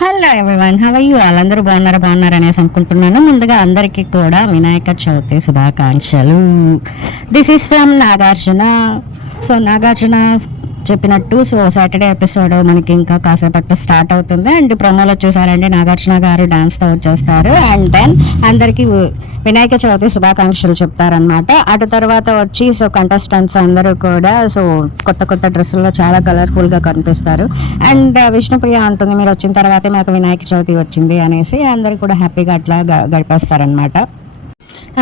Hello everyone, how are you? వాళ్ళందరూ బాగున్నారా అనేసి అనుకుంటున్నాను. ముందుగా అందరికీ కూడా వినాయక చవితి శుభాకాంక్షలు. This is from Nagarjuna. So Nagarjuna చెప్పినట్టు సాటర్డే ఎపిసోడ్ మనకి ఇంకా కాసేపట్లో స్టార్ట్ అవుతుంది. అండ్ ప్రమోలో చూసారంటే నాగార్జున గారు డాన్స్తో వచ్చేస్తారు. అండ్ దెన్ అందరికీ వినాయక చవితి శుభాకాంక్షలు చెప్తారనమాట. అటు తర్వాత వచ్చి కంటెస్టెంట్స్ అందరూ కూడా కొత్త కొత్త డ్రెస్సుల్లో చాలా కలర్ఫుల్గా కనిపిస్తారు. అండ్ విష్ణుప్రియ అంటుంది, మీరు వచ్చిన తర్వాతే మాకు వినాయక చవితి వచ్చింది అనేసి. అందరూ కూడా హ్యాపీగా అట్లా గడిపేస్తారనమాట.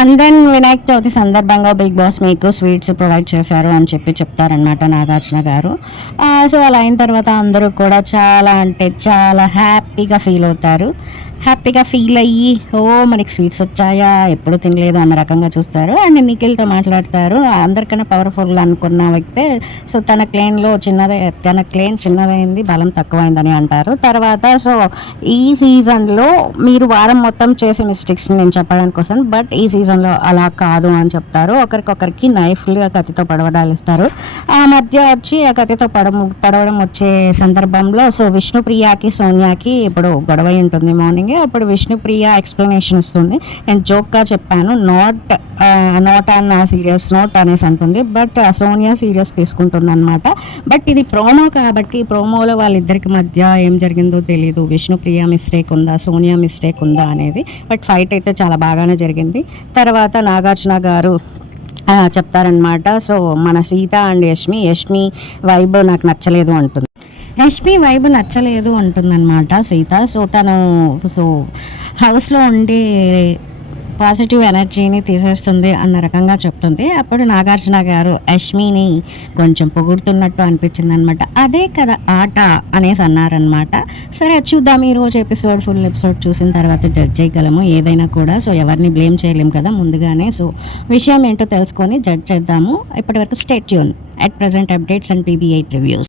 అండ్ దెన్ వినాయక చవితి సందర్భంగా బిగ్ బాస్ మీకు స్వీట్స్ ప్రొవైడ్ చేశారు అని చెప్తారనమాట నాగార్జున గారు. అలా అయిన తర్వాత అందరూ కూడా చాలా అంటే చాలా హ్యాపీగా ఫీల్ అవుతారు. హ్యాపీగా ఫీల్ అయ్యి మనకి స్వీట్స్ వచ్చాయా, ఎప్పుడు తినలేదు అన్న రకంగా చూస్తారు. అండ్ నిఖిల్తో మాట్లాడతారు. అందరికన్నా పవర్ఫుల్ అనుకున్న వ్యక్తే తన క్లేన్ చిన్నదైంది, బలం తక్కువైందని అంటారు. తర్వాత ఈ సీజన్లో మీరు వారం మొత్తం చేసే మిస్టేక్స్ని నేను చెప్పడానికి కోసం, బట్ ఈ సీజన్లో అలా కాదు అని చెప్తారు. ఒకరికొకరికి నైఫ్గా కత్తితో పడవడాలు ఇస్తారు. ఆ మధ్య వచ్చి ఆ కత్తితో పడవడం వచ్చే సందర్భంలో విష్ణుప్రియకి సోనియాకి ఇప్పుడు గొడవ ఉంటుంది మార్నింగ్. అప్పుడు విష్ణుప్రియ ఎక్స్ప్లెనేషన్ ఇస్తుంది. నేను జోక్గా చెప్పాను, నాట్ అన్ సీరియస్ నోట్ అనేసి అంటుంది. బట్ సోనియా సీరియస్ తీసుకుంటుంది అనమాట. బట్ ఇది ప్రోమో కాబట్టి ప్రోమోలో వాళ్ళిద్దరికి మధ్య ఏం జరిగిందో తెలియదు. విష్ణుప్రియ మిస్టేక్ ఉందా, సోనియా మిస్టేక్ ఉందా అనేది. బట్ ఫైట్ అయితే చాలా బాగానే జరిగింది. తర్వాత నాగార్జున గారు చెప్తారనమాట, మన సీత అండ్ యష్మి వైబ్ నాకు నచ్చలేదు అంటుంది. యష్మి వైబ్ నచ్చలేదు అంటుందన్నమాట సీత. తను హౌస్లో ఉండి పాజిటివ్ ఎనర్జీని తీసేస్తుంది అన్న రకంగా చెప్తుంది. అప్పుడు నాగార్జున గారు యష్మిని కొంచెం పొగుడుతున్నట్టు అనిపించింది అనమాట. అదే కదా ఆట అనేసి అన్నారనమాట. సరే చూద్దాం, ఈరోజు ఫుల్ ఎపిసోడ్ చూసిన తర్వాత జడ్జ్ చేయగలము ఏదైనా కూడా. ఎవరిని బ్లేమ్ చేయలేము కదా ముందుగానే. విషయం ఏంటో తెలుసుకొని జడ్జ్ చేద్దాము. ఇప్పటివరకు stay tune. At present updates and PB8 reviews.